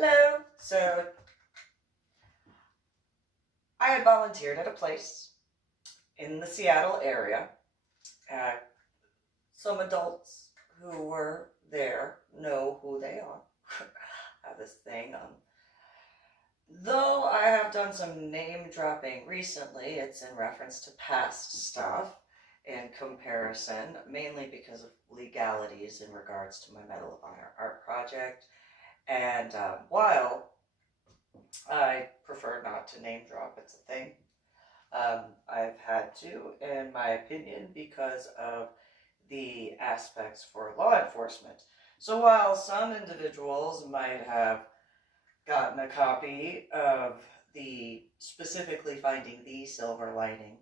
Hello. So I had volunteered at a place in the Seattle area. Uh, some adults who were there know who they are. I have this thing on. Though I have done some name dropping recently, it's in reference to past stuff in comparison, mainly because of legalities in regards to my Medal of Honor art project. And while I prefer not to name drop, it's a thing. I've had to, in my opinion, because of the aspects for law enforcement. So while some individuals might have gotten a copy of the specifically Finding the Silver Lining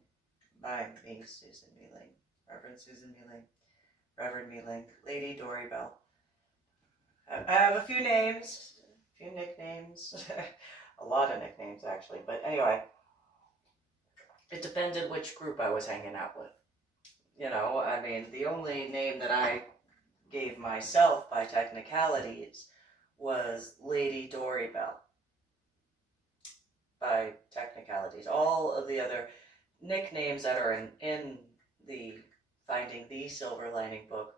by me, Susan MeeLing, Reverend Susan MeeLing, Reverend MeeLing, Lady Dori, Belle. I have a few names, a few nicknames, a lot of nicknames actually, but anyway, it depended which group I was hanging out with. You know, I mean, the only name that I gave myself by technicalities was Lady Dori Belle. By technicalities. All of the other nicknames that are in the Finding the Silver Lining book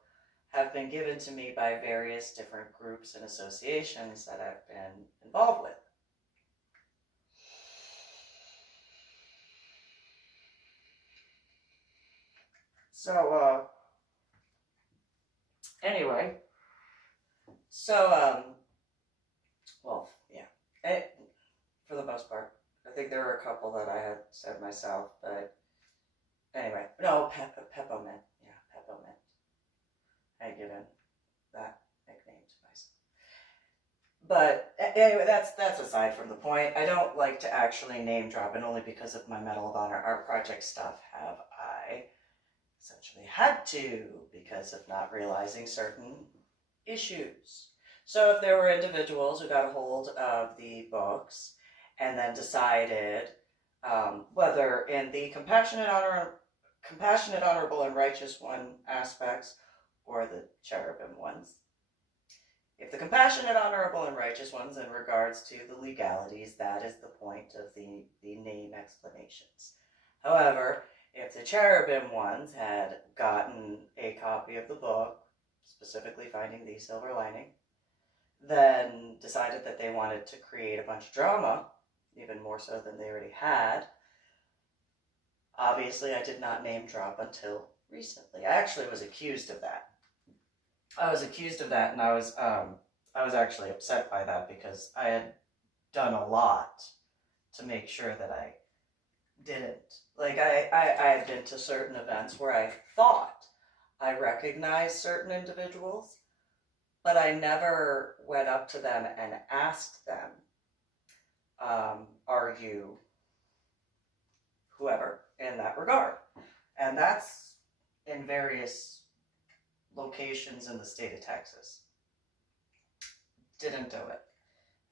have been given to me by various different groups and associations that I've been involved with. So, anyway, so, well, yeah, for the most part. I think there were a couple that I had said myself, but anyway, no, Peppermint, yeah, Peppermint. I given that nickname to myself. But anyway, that's aside from the point. I don't like to actually name drop, and only because of my Medal of Honor art project stuff have I essentially had to, because of not realizing certain issues. So if there were individuals who got a hold of the books and then decided whether in the compassionate, honorable, and righteous one aspects or the cherubim ones, if the compassionate, honorable, and righteous ones in regards to the legalities, that is the point of the name explanations. However, if the cherubim ones had gotten a copy of the book, specifically Finding the Silver Lining, then decided that they wanted to create a bunch of drama, even more so than they already had, obviously I did not name drop until recently. I actually was accused of that. And I was actually upset by that because I had done a lot to make sure that I didn't. Like, I had been to certain events where I thought I recognized certain individuals, but I never went up to them and asked them, are you whoever in that regard? And that's in various locations in the state of Texas. Didn't do it.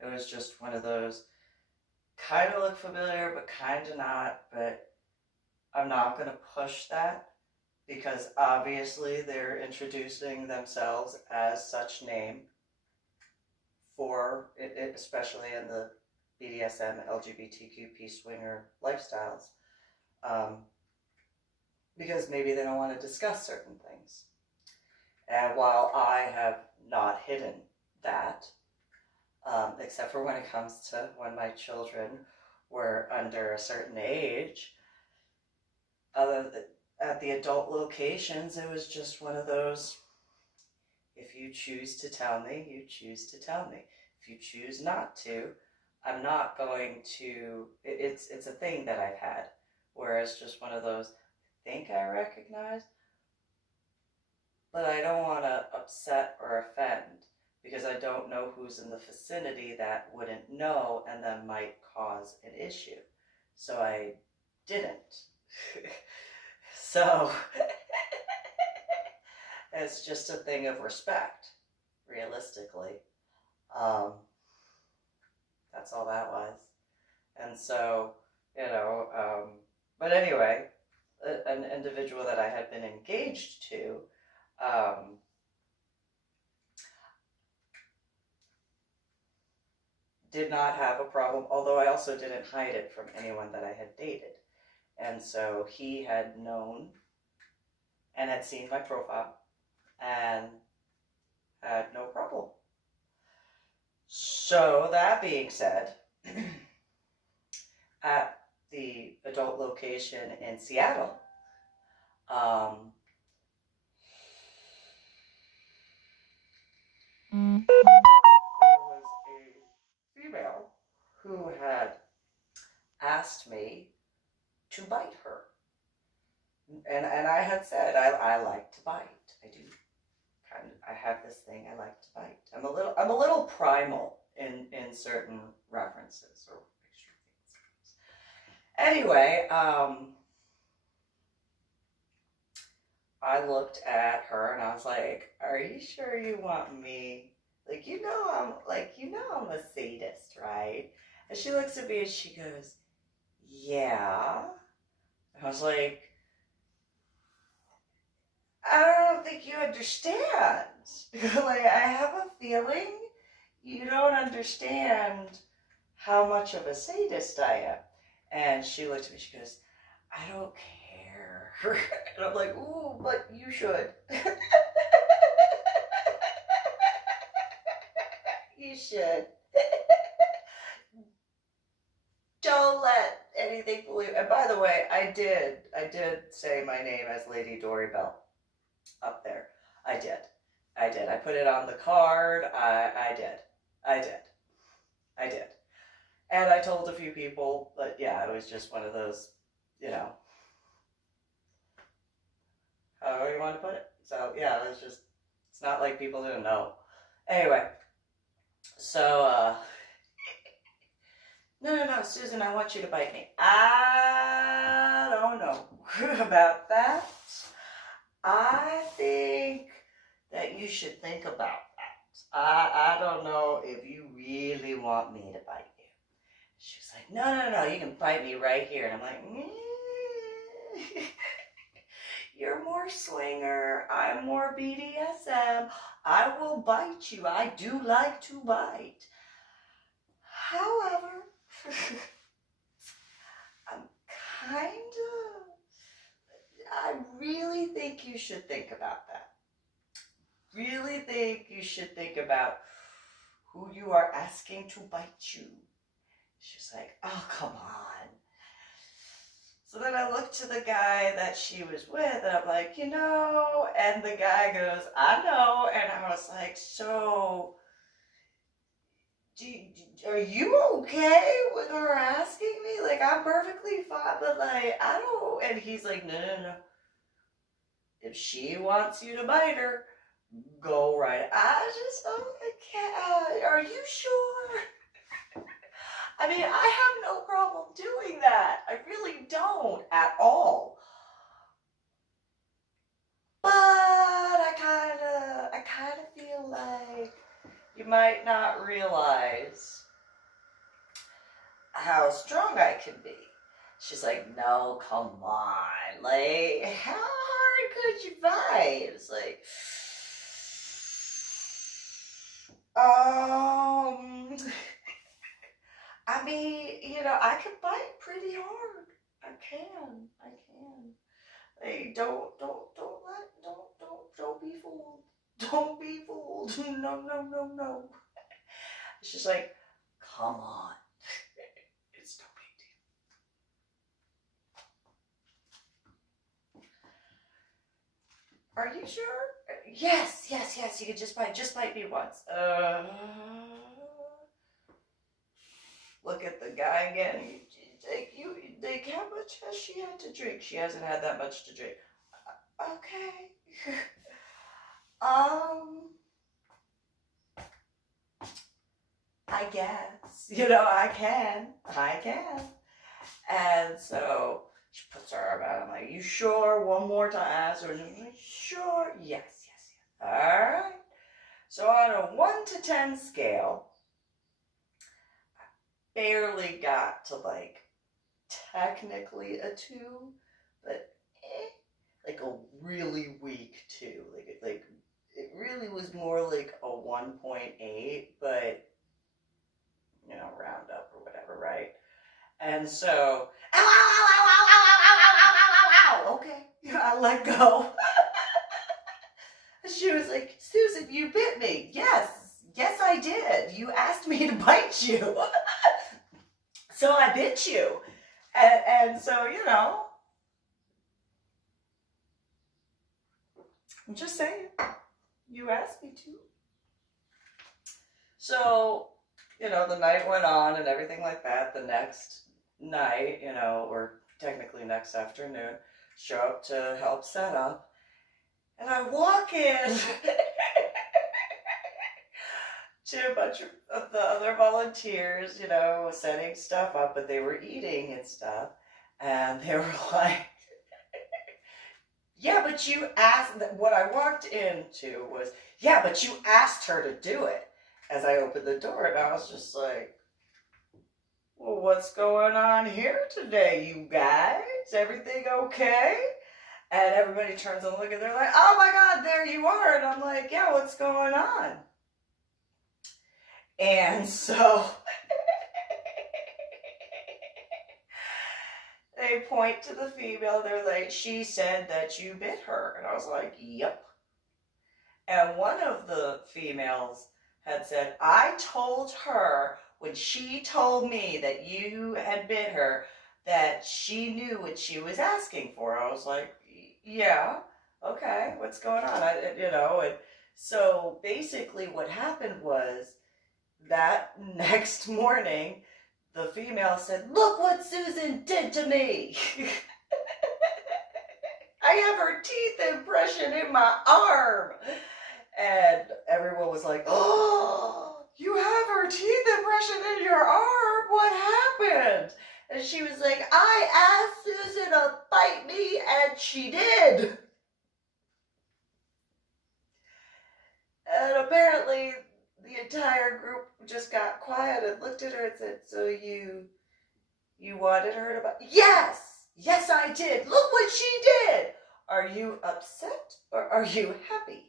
It was just one of those, kind of look familiar, but kind of not, but I'm not going to push that because obviously they're introducing themselves as such name for it, especially in the BDSM, LGBTQ, peace swinger lifestyles, because maybe they don't want to discuss certain things. And while I have not hidden that, except for when it comes to when my children were under a certain age, at the adult locations, it was just one of those, if you choose to tell me, you choose to tell me. If you choose not to, I'm not going to, it's a thing that I've had, where it's just one of those, I think I recognize, but I don't want to upset or offend, because I don't know who's in the vicinity that wouldn't know and then might cause an issue. So I didn't. So it's just a thing of respect, realistically. That's all that was. And so, but anyway, an individual that I had been engaged to, did not have a problem, although I also didn't hide it from anyone that I had dated. And so he had known and had seen my profile and had no problem. So that being said, at the adult location in Seattle, there was a female who had asked me to bite her. And I had said, I like to bite. I do I have this thing I like to bite. I'm a little primal in certain references or extreme things. Anyway, I looked at her and I was like, "Are you sure you want me? Like, I'm a sadist, right?" And she looks at me and she goes, "Yeah." I was like, "I don't think you understand. Like, I have a feeling you don't understand how much of a sadist I am." And she looked at me, she goes, "I don't care." And I'm like, "Ooh, but you should." You should. Don't let anything fool you. And by the way, I did say my name as Lady Dori Belle up there. I did. I put it on the card. I did. And I told a few people, but yeah, it was just one of those, however you want to put it. So yeah, it's not like people didn't know. Anyway, so, no, Susan, I want you to bite me. I don't know about that. I think that you should think about that. I don't know if you really want me to bite you. She was like, no, you can bite me right here. And I'm like, you're more swinger. I'm more BDSM. I will bite you. I do like to bite. However, I really think you should think about that. Really think you should think about who you are asking to bite you. She's like, "Oh, come on." So then I looked to the guy that she was with, and I'm like, and the guy goes, "I know." And I was like, "So, are you okay with her asking me? Like, I'm perfectly fine, but like, I don't." And he's like, no. If she wants you to bite her, go right. I can't. Are you sure? I mean, I have no problem doing that. I really don't at all. But I kind of feel like you might not realize how strong I can be. She's like, "No, come on. Like, how hard could you bite?" It's like, I mean, I can bite pretty hard. I can. Hey, don't be fooled. Don't be fooled. No. It's just like, come on. It's no big deal. Are you sure? Yes. You can just bite me once. Look at the guy again. How much has she had to drink? She hasn't had that much to drink. Okay. I guess. I can. And so she puts her arm out. I'm like, "You sure?" One more time. Ask her. Sure. Yes. All right. So on a 1 to 10 scale, I barely got to like technically a 2, but like a really weak 2. Like it really was more like a 1.8, but round up or whatever, right? And so, ow, ow, ow, ow, ow, ow, ow, ow, ow, ow, ow, ow, okay, I let go. She was like, Susan, you bit me. Yes, I did. You asked me to bite you. So I bit you. And so, I'm just saying, you asked me to. So, the night went on and everything like that. The next night, or technically next afternoon, show up to help set up. And I walk in to a bunch of the other volunteers, setting stuff up, but they were eating and stuff. And they were like, yeah, but you asked, what I walked into was, yeah, but you asked her to do it. As I opened the door, and I was just like, well, what's going on here today, you guys? Everything okay? And everybody turns and looks, and they're like, oh my God, there you are. And I'm like, yeah, what's going on? And so they point to the female. They're like, she said that you bit her. And I was like, yep. And one of the females had said, I told her when she told me that you had bit her that she knew what she was asking for. I was like, yeah, okay, what's going on? And so basically what happened was that next morning, the female said, look what Susan did to me. I have her teeth impression in my arm. And everyone was like, oh, you have her teeth impression in your arm? What happened? And she was like, I asked Susan to bite me, and she did. And apparently, the entire group just got quiet and looked at her and said, so you wanted her to bite? Yes, I did. Look what she did. Are you upset or are you happy?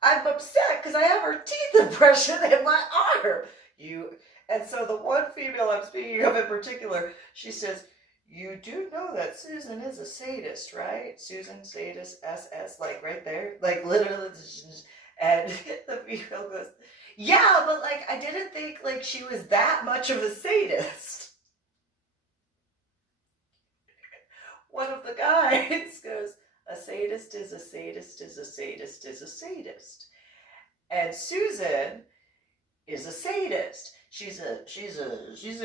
I'm upset because I have her teeth impression in my arm. And so the one female I'm speaking of in particular, she says, you do know that Susan is a sadist, right? Susan, sadist, SS, like right there, like literally. And the female goes, yeah, but like I didn't think like she was that much of a sadist. One of the guys goes, a sadist is a sadist is a sadist is a sadist. And Susan is a sadist. She's an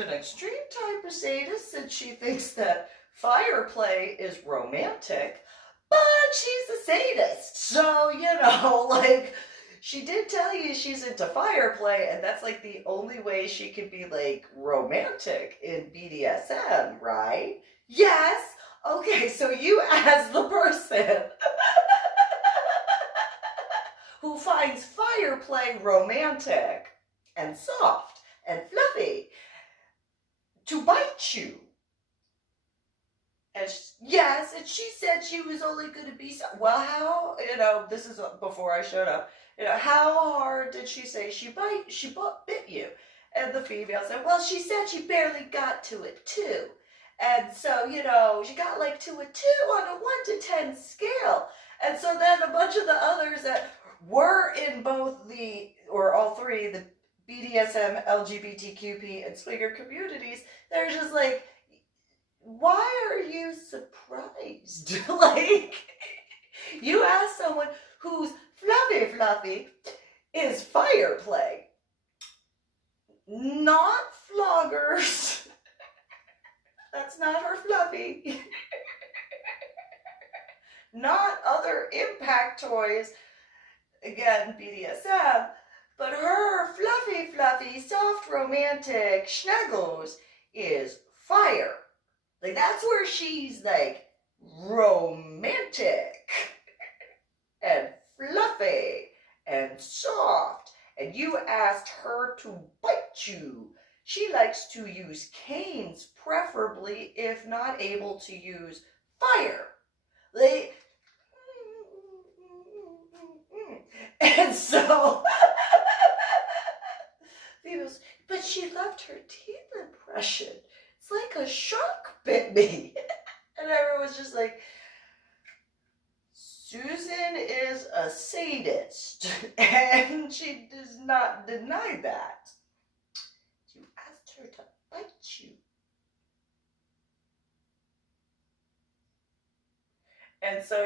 extreme type of sadist, and she thinks that fire play is romantic, but she's a sadist. So, like, she did tell you she's into fire play, and that's like the only way she could be like romantic in BDSM, right? Yes. Okay, so you as the person who finds fire play romantic and soft and fluffy to bite you. And and she said she was only going to be, well, how, this is before I showed up, how hard did she say she bit you? And the female said, well, she said she barely got to it too. And so, she got like to a 2 on a 1 to 10 scale. And so then a bunch of the others that were in both all three, the BDSM, LGBTQP, and swinger communities, they're just like, why are you surprised? Like, you ask someone who's fluffy is fire play, not floggers. That's not her fluffy. Not other impact toys, again, BDSM, but her fluffy, soft, romantic schnuggles is fire. Like, that's where she's, like, romantic and fluffy and soft. And you asked her to bite you. She likes to use canes, preferably, if not able to use fire. Like, and so, but she loved her expression. It's like a shark bit me. And everyone was just like, Susan is a sadist. And she does not deny that. You asked her to bite you. And so,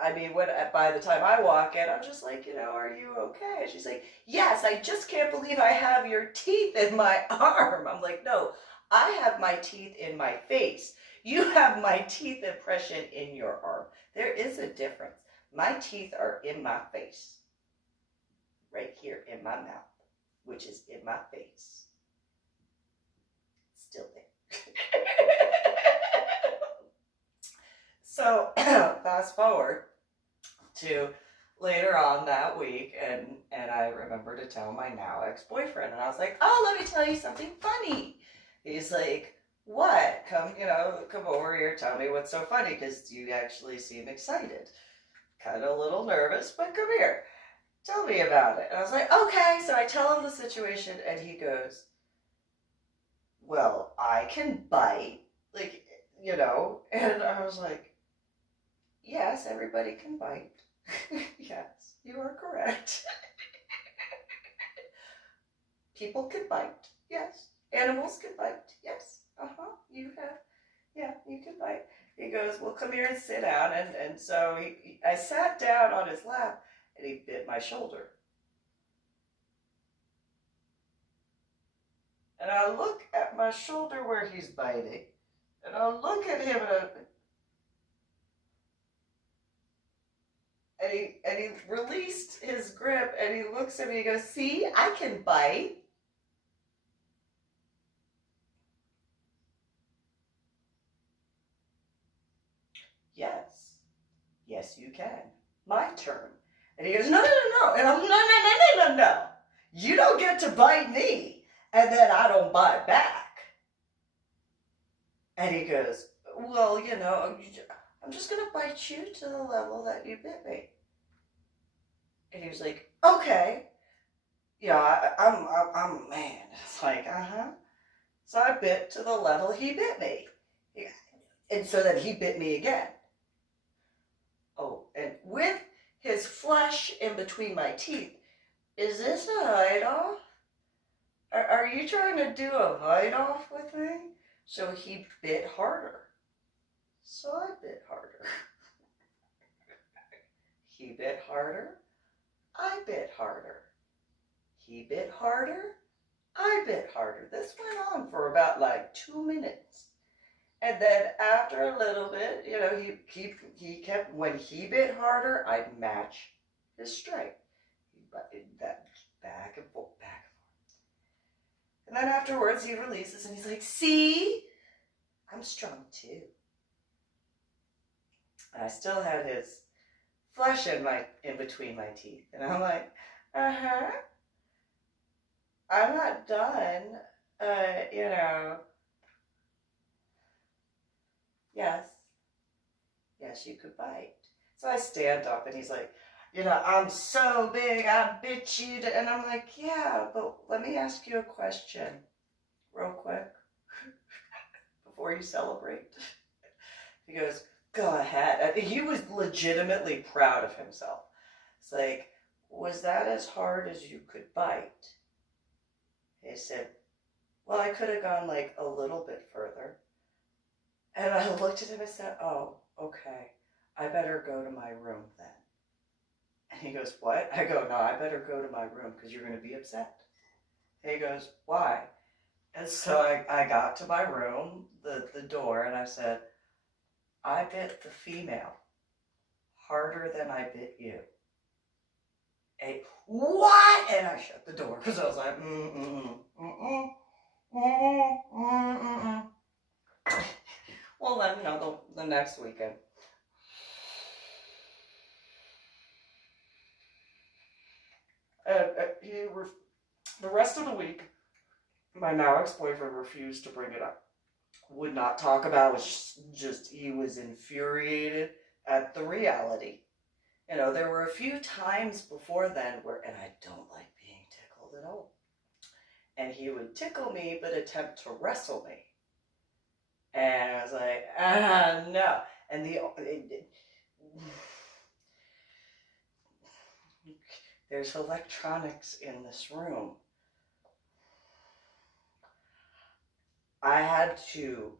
I mean, by the time I walk in, I'm just like, are you okay? And she's like, yes, I just can't believe I have your teeth in my arm. I'm like, no, I have my teeth in my face. You have my teeth impression in your arm. There is a difference. My teeth are in my face, right here in my mouth, which is in my face. Still there. So fast forward to later on that week, and I remember to tell my now ex-boyfriend, and I was like, oh, let me tell you something funny. He's like, what? Come over here, tell me what's so funny, because you actually seem excited. Kind of a little nervous, but come here. Tell me about it. And I was like, okay. So I tell him the situation, and he goes, well, I can bite, and I was like, yes, everybody can bite. Yes, you are correct. People can bite. Yes. Animals can bite. Yes. You can bite. He goes, well, come here and sit down. And so I sat down on his lap, and he bit my shoulder. And I look at my shoulder where he's biting, and I look at him, and he released his grip, and he looks at me and goes, see, I can bite. Yes, you can. My turn. And he goes, no. And I'm, no. You don't get to bite me, and then I don't bite back. And he goes, well, I'm just going to bite you to the level that you bit me. And he was like, okay. I'm man. It's like, So I bit to the level he bit me. And so then he bit me again. Oh, and with his flesh in between my teeth, is this a bite-off? Are you trying to do a bite-off with me? So he bit harder. So I bit harder. He bit harder. I bit harder. He bit harder. I bit harder. This went on for about 2 minutes. And then after a little bit, he kept, when he bit harder, I'd match his strike. That back and forth. And then afterwards he releases and he's like, see, I'm strong too. And I still had his flesh in between my teeth. And I'm like, I'm not done, Yes, you could bite. So I stand up and he's like, I'm so big, I bit you. And I'm like, yeah, but let me ask you a question real quick before you celebrate. He goes, go ahead. I think he was legitimately proud of himself. It's like, was that as hard as you could bite? He said, well, I could have gone a little bit further. And I looked at him and said, oh, okay, I better go to my room then. And he goes, what? I go, no, I better go to my room because you're going to be upset. And he goes, why? And so I got to my room, the door, and I said, I bit the female harder than I bit you. And what? And I shut the door because I was like, Well, then, the next weekend. The rest of the week, my now ex-boyfriend refused to bring it up. Would not talk about it. Was just he was infuriated at the reality. There were a few times before then and I don't like being tickled at all. and he would tickle me but attempt to wrestle me. And I was like, no. And there's electronics in this room. I had to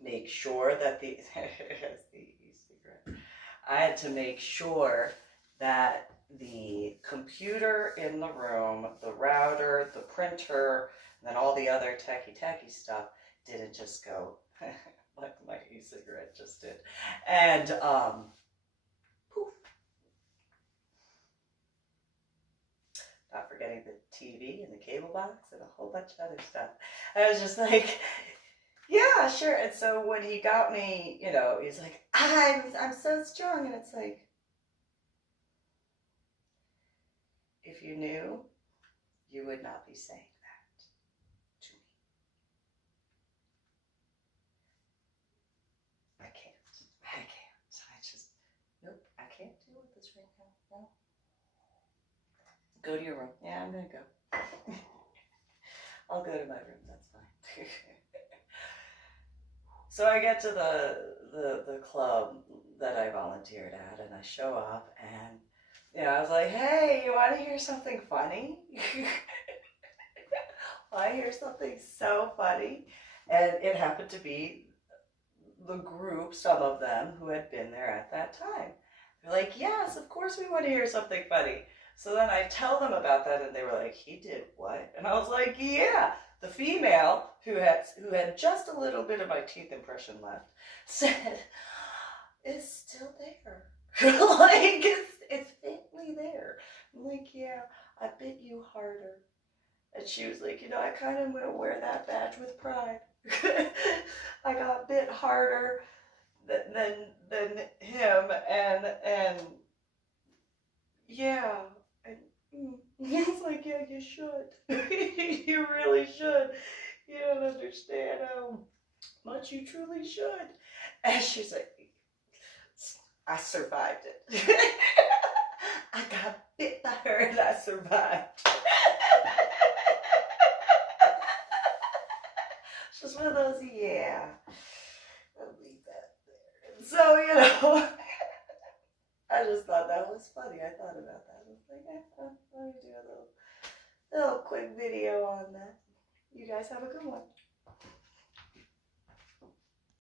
make sure that the e-cigarette. I had to make sure that the computer in the room, the router, the printer, and then all the other tacky stuff didn't just go like my e-cigarette just did. And poof. Not forgetting the TV and the cable box and a whole bunch of other stuff. I was just like, yeah, sure. And so when he got me, you know, he's like, I'm so strong. And it's like, if you knew, you would not be saying that to me. I can't. I just, nope, I can't deal with this right now. No. Go to your room. Yeah, I'm going to go. I'll go to my room. That's fine. So I get to the club that I volunteered at, and I show up, and you know, I was like, hey, you want to hear something funny? Want to hear something so funny? And it happened to be the group, some of them, who had been there at that time. They're like, yes, of course we want to hear something funny. So then I tell them about that, and they were like, he did what? And I was like, yeah. The female, who had just a little bit of my teeth impression left, said, it's still there. Like, it's faintly there. I'm like, yeah, I bit you harder. And she was like, you know, I kind of want to wear that badge with pride. I got bit harder than him, and yeah. It's like, yeah, you should. You really should. You don't understand how much you truly should. And she's like, I survived it. I got bit by her and I survived. She's one of those, yeah. I'll leave that there. So, you know, I just thought that was funny. I thought about that. I was like, let me do a little quick video on that. You guys have a good one.